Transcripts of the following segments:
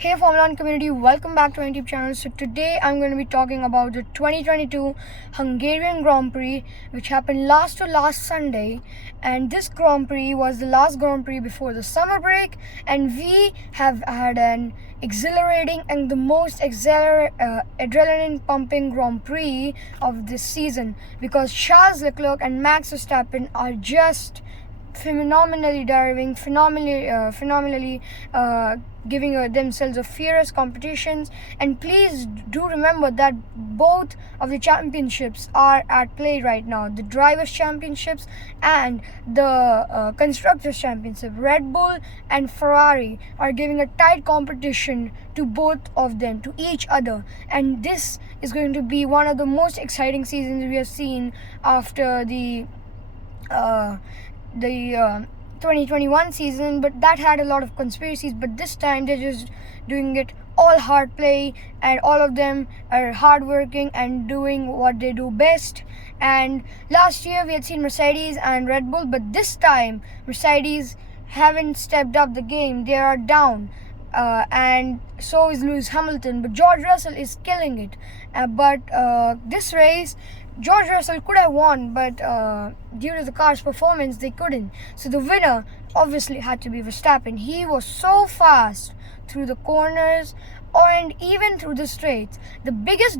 Hey Formula One community, welcome back to my YouTube channel. So today I'm going to be talking about the 2022 Hungarian Grand Prix, which happened last Sunday. And this Grand Prix was the last Grand Prix before the summer break, and we have had an exhilarating and the most adrenaline pumping Grand Prix of this season, because Charles Leclerc and Max Verstappen are just phenomenally driving, phenomenally giving themselves a fierce competitions. And please do remember that both of the championships are at play right now: the drivers' championships and the constructors' championship. Red Bull and Ferrari are giving a tight competition to both of them, to each other, and this is going to be one of the most exciting seasons we have seen after the 2021 season, but that had a lot of conspiracies. But this time they're just doing it all hard play, and all of them are hardworking and doing what they do best. And last year we had seen Mercedes and Red Bull, but this time Mercedes haven't stepped up the game. They are down. And so is Lewis Hamilton, but George Russell is killing it. But this race, George Russell could have won, but due to the car's performance, they couldn't. So the winner obviously had to be Verstappen. He was so fast through the corners and even through the straights. The biggest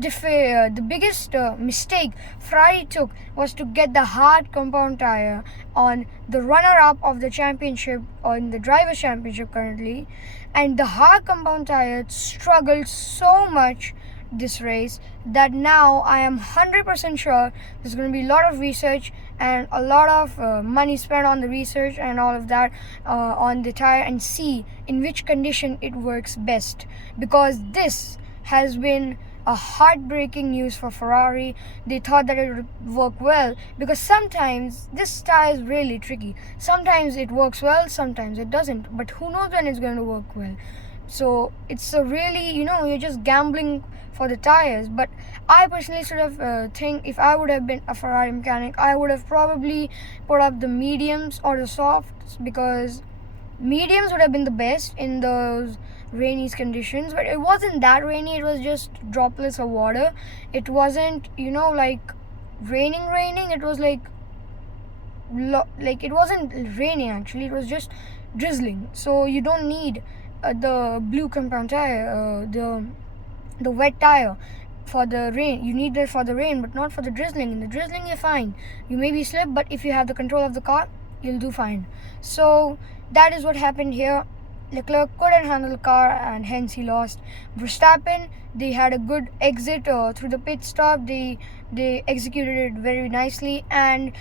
mistake Ferrari took was to get the hard compound tire on the runner-up of the championship, on the drivers' championship currently, and the hard compound tire struggled so much this race that now I am 100% sure there's going to be a lot of research and a lot of money spent on the research and all of that on the tire, and see in which condition it works best, because this has been a heartbreaking news for Ferrari. They thought that it would work well, because sometimes this tire is really tricky. Sometimes it works well, sometimes it doesn't, but who knows when it's going to work well. So it's a really, you're just gambling for the tires. But I personally sort of think if I would have been a Ferrari mechanic, I would have probably put up the mediums or the softs, because mediums would have been the best in those rainy conditions. But it wasn't that rainy, it was just droplets of water. It wasn't, like raining. It was like it wasn't raining actually, it was just drizzling. So you don't need the blue compound tire, the wet tire for the rain. You need that for the rain, but not for the drizzling. In the drizzling you're fine, you maybe slip, but if you have the control of the car, you'll do fine. So that is what happened here. Leclerc couldn't handle the car, and hence he lost. Verstappen, they had a good exit through the pit stop. They executed it very nicely, and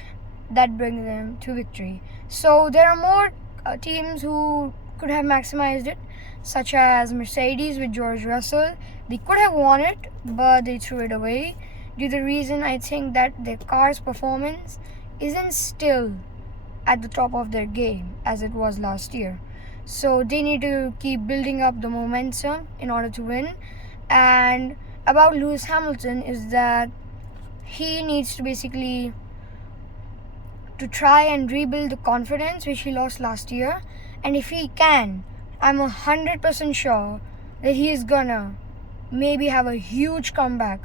that brings them to victory. So there are more teams who could have maximized it, such as Mercedes with George Russell. They could have won it, but they threw it away due to the reason, I think, that their car's performance isn't still at the top of their game as it was last year. So they need to keep building up the momentum in order to win. And about Lewis Hamilton is that he needs to basically to try and rebuild the confidence which he lost last year. And if he can, I'm 100% sure that he is gonna maybe have a huge comeback,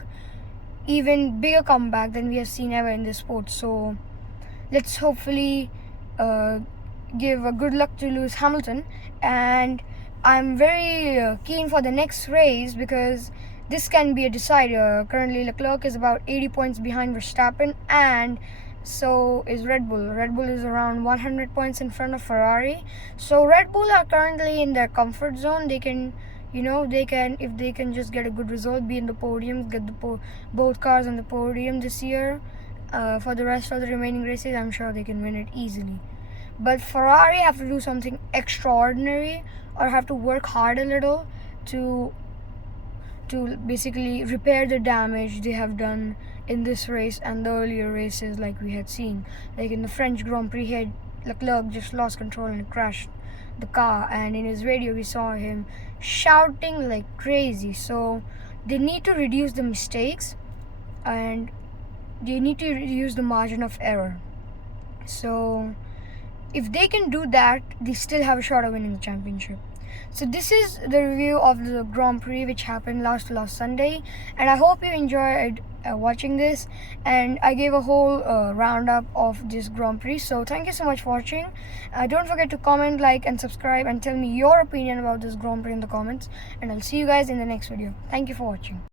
even bigger comeback than we have seen ever in this sport. So let's hopefully give a good luck to Lewis Hamilton. And I'm very keen for the next race, because this can be a decider. Currently Leclerc is about 80 points behind Verstappen, and so is Red Bull. Red Bull is around 100 points in front of Ferrari. So Red Bull are currently in their comfort zone. They can, if they can just get a good result, be in the podium, get both cars on the podium this year. For the rest of the remaining races, I'm sure they can win it easily. But Ferrari have to do something extraordinary, or have to work hard a little to basically repair the damage they have done in this race and the earlier races, like we had seen. Like in the French Grand Prix, Leclerc just lost control and crashed the car, and in his radio we saw him shouting like crazy. So they need to reduce the mistakes, and they need to reduce the margin of error. So if they can do that, they still have a shot of winning the championship. So this is the review of the Grand Prix which happened last Sunday, and I hope you enjoyed watching this, and I gave a whole roundup of this Grand Prix. So thank you so much for watching. Don't forget to comment, like and subscribe, and tell me your opinion about this Grand Prix in the comments, and I'll see you guys in the next video. Thank you for watching.